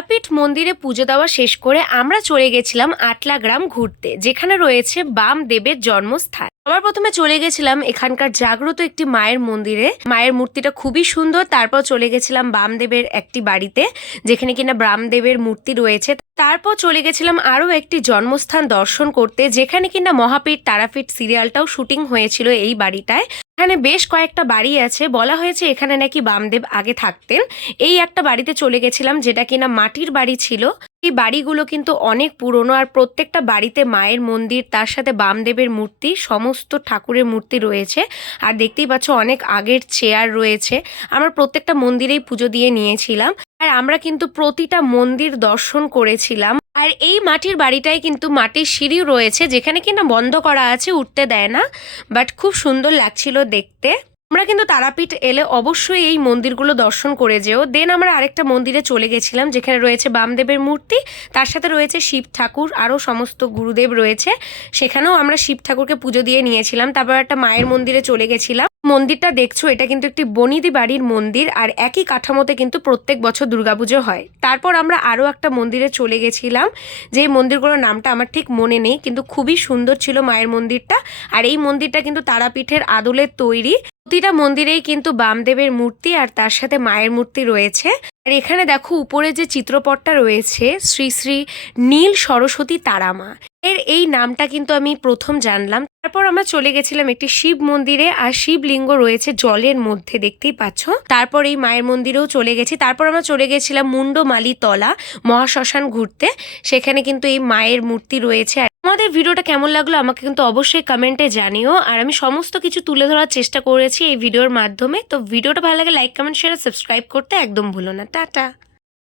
তারাপীঠ মন্দিরে পুজো দেওয়া শেষ করে আমরা চলে গেছিলাম আটলা গ্রাম ঘুরতে, যেখানে রয়েছে বামদেবের জন্মস্থান। সবার প্রথমে চলে গেছিলাম এখানকার জাগ্রত একটি মায়ের মন্দিরে। মায়ের মূর্তিটা খুবই সুন্দর। তারপর চলে গেছিলাম বামদেবের একটি বাড়িতে, যেখানে কিনা বামদেবের মূর্তি রয়েছে। তারপর চলে গেছিলাম আরও একটি জন্মস্থান দর্শন করতে, যেখানে কিনা মহাপীঠ তারাপীঠ সিরিয়ালটাও শুটিং হয়েছিল এই বাড়িটায়। এখানে বেশ কয়েকটা বাড়ি আছে, বলা হয়েছে এখানে নাকি বামদেব আগে থাকতেন। এই একটা বাড়িতে চলে গেছিলাম, যেটা কিনা মাটির বাড়ি ছিল। এই বাড়িগুলো কিন্তু অনেক পুরনো, আর প্রত্যেকটা বাড়িতে মায়ের মন্দির, তার সাথে বামদেবের মূর্তি, সমস্ত ঠাকুরের মূর্তি রয়েছে। আর দেখতেই পাচ্ছ অনেক আগের চেয়ার রয়েছে। আমরা প্রত্যেকটা মন্দিরেই পুজো দিয়ে নিয়েছিলাম, আর আমরা কিন্তু প্রতিটা মন্দির দর্শন করেছিলাম। আর এই মাটির বাড়িটায় কিন্তু মাটির সিঁড়িও রয়েছে, যেখানে কিনা বন্ধ করা আছে, উঠতে দেয় না, বাট খুব সুন্দর লাগছিল দেখতে। আমরা কিন্তু তারাপীঠ এলে অবশ্যই এই মন্দিরগুলো দর্শন করে যেও। দেন আমরা আরেকটা মন্দিরে চলে গেছিলাম, যেখানে রয়েছে বামদেবের মূর্তি, তার সাথে রয়েছে শিব ঠাকুর, আরও সমস্ত গুরুদেব রয়েছে। সেখানেও আমরা শিব ঠাকুরকে পুজো দিয়ে নিয়েছিলাম। তারপর একটা মায়ের মন্দিরে চলে গেছিলাম। মন্দিরটা দেখছো, এটা কিন্তু একটি বনিদি বাড়ির মন্দির, আর একই কাঠামোতে কিন্তু প্রত্যেক বছর দুর্গাপুজো হয়। তারপর আমরা আরও একটা মন্দিরে চলে গেছিলাম, যে মন্দিরগুলোর নামটা আমার ঠিক মনে নেই, কিন্তু খুবই সুন্দর ছিল মায়ের মন্দিরটা। আর এই মন্দিরটা কিন্তু তারাপীঠের আদলের তৈরি। প্রতিটা মন্দিরেই কিন্তু বামদেবের মূর্তি আর তার সাথে মায়ের মূর্তি রয়েছে। আর এখানে দেখো উপরে যে চিত্রপটটা রয়েছে, শ্রী শ্রী নীল সরস্বতী তারামা, এই নামটা কিন্তু আমি প্রথম জানলাম। তারপর আমরা চলে গেছিলাম একটি শিব মন্দিরে, আর শিবলিঙ্গ রয়েছে জলের মধ্যে, দেখতেই পাচ্ছ। তারপর এই মায়ের মন্দিরেও চলে গেছি। তারপর আমরা চলে গেছিলাম মুন্ডমালি তলা মহাশ্মশান ঘুরতে, সেখানে কিন্তু এই মায়ের মূর্তি রয়েছে। আমাদের ভিডিওটা কেমন লাগলো আমাকে কিন্তু অবশ্যই কমেন্টে জানিও। আর আমি সমস্ত কিছু তুলে ধরার চেষ্টা করেছি এই ভিডিওর মাধ্যমে। তো ভিডিওটা ভালো লাগে লাইক, কমেন্ট, শেয়ার, সাবস্ক্রাইব করতে একদম ভুলো না। টাটা।